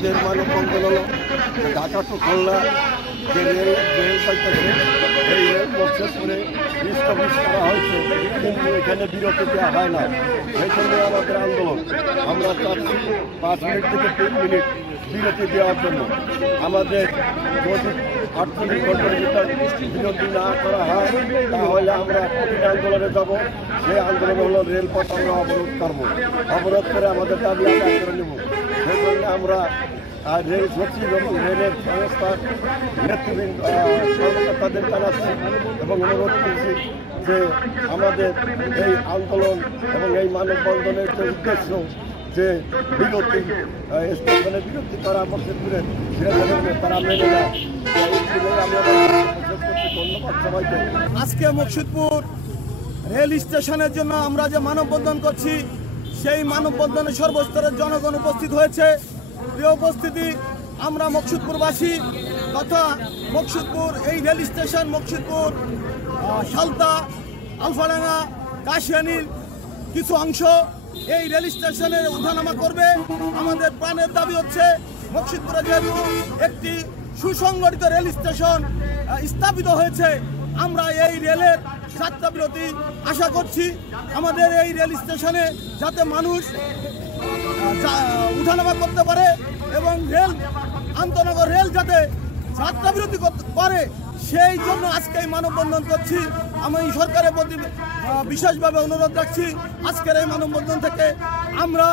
আমাদের মানববন্ধন হলো ঢাকা টু খুলনা যে রেল পাইতেছে এই রেল প্রসেস করে রিস্টাবলিশ করা হয়েছে, কিন্তু এখানে বিরতি দেওয়া হয় না। সেই জন্য আমাদের আন্দোলন। আমরা চাচ্ছি 5 মিনিট থেকে 3 মিনিট বিরতি দেওয়ার জন্য। আমাদের যদি 48 ঘন্টার ভিতর বিরতি না করা হয় তাহলে আমরা কঠিন আন্দোলনে যাব। সেই আন্দোলন হলো রেলপথ আমরা অবরোধ করবো, অবরোধ করে আমাদের দাবি আদায় করে নেব। সেই জন্য আমরা রেল সচিব এবং রেলের সংস্থার নেতৃবৃন্দ কর্মকর্তাদের জানাচ্ছি এবং অনুরোধ করছি যে আমাদের এই আন্দোলন এবং এই মানববন্ধনের যে উদ্দেশ্য যে বিরতি স্টেশনে বিরতি করা মকসুদপুরে তারা মেনে নেয়। ধন্যবাদ সবাইকে। আজকে মকসুদপুর রেল স্টেশনের জন্য আমরা যে মানববন্ধন করছি, সেই মানববন্ধনে সর্বস্তরের জনগণ উপস্থিত হয়েছে। প্রিয় উপস্থিতি, আমরা মকসুদপুরবাসী তথা মকসুদপুর এই রেল স্টেশন মকসুদপুর, সালতা, আলফাডাঙ্গা, কাশিয়ানির কিছু অংশ এই রেল স্টেশনের ওঠানামা করবে। আমাদের প্রাণের দাবি হচ্ছে মকসুদপুরে যেহেতু একটি সুসংগঠিত রেল স্টেশন স্থাপিত হয়েছে, আমরা এই রেলের যাত্রা বিরতি আশা করছি। আমাদের এই রেল স্টেশনে যাতে মানুষ উঠানামা করতে পারে এবং রেল আন্তনগর রেল যাতে যাত্রা বিরতি করে, সেই জন্য আজকে এই মানববন্ধন করছি। আমি সরকারের প্রতি বিশেষভাবে অনুরোধ রাখছি, আজকের এই মানববন্ধন থেকে আমরা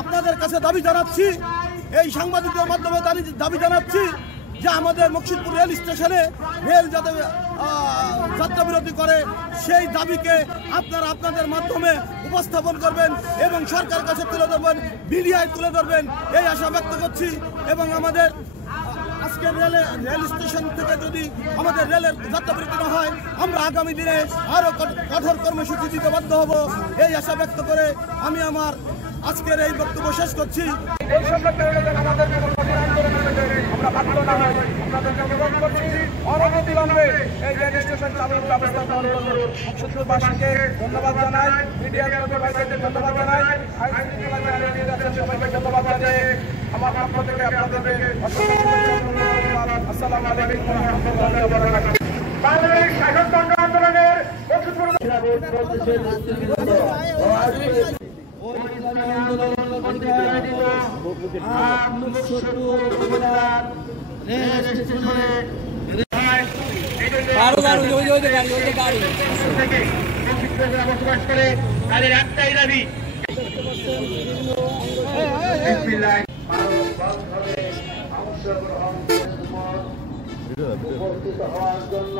আপনাদের কাছে দাবি জানাচ্ছি, এই সাংবাদিকদের মাধ্যমে দাবি জানাচ্ছি যে আমাদের মকসুদপুর রেল স্টেশনে রেল যাতে যাত্রা বিরতি করে, সেই দাবিকে আপনারা আপনাদের মাধ্যমে উপস্থাপন করবেন এবং সরকার কাছে তুলে ধরবেন, মিডিয়ায় তুলে ধরবেন, এই আশা ব্যক্ত করছি। এবং আমাদের আজকের রেল স্টেশন থেকে যদি আমাদের রেলের যাত্রাবিরতি না হয়, আমরা আগামী দিনে আরও কঠোর কর্মসূচি দিতে বাধ্য হব, এই আশা ব্যক্ত করে আমি আমার আজকের এই বক্তব্য শেষ করছি। ধন্যবাদ জানাই, মিডিয়ার ধন্যবাদ জানাই, সবাইকে ধন্যবাদ জানাই। আমার পক্ষ থেকে আপনাদেরকে আসসালামু আলাইকুম ওয়া রাহমাতুল্লাহি ওয়া বারাকাতুহু। বাংলাদেশ স্বাধীনতা আন্দোলনের বসবাস করে তাদের একটাই দাবি উপস্থিত হওয়ার জন্য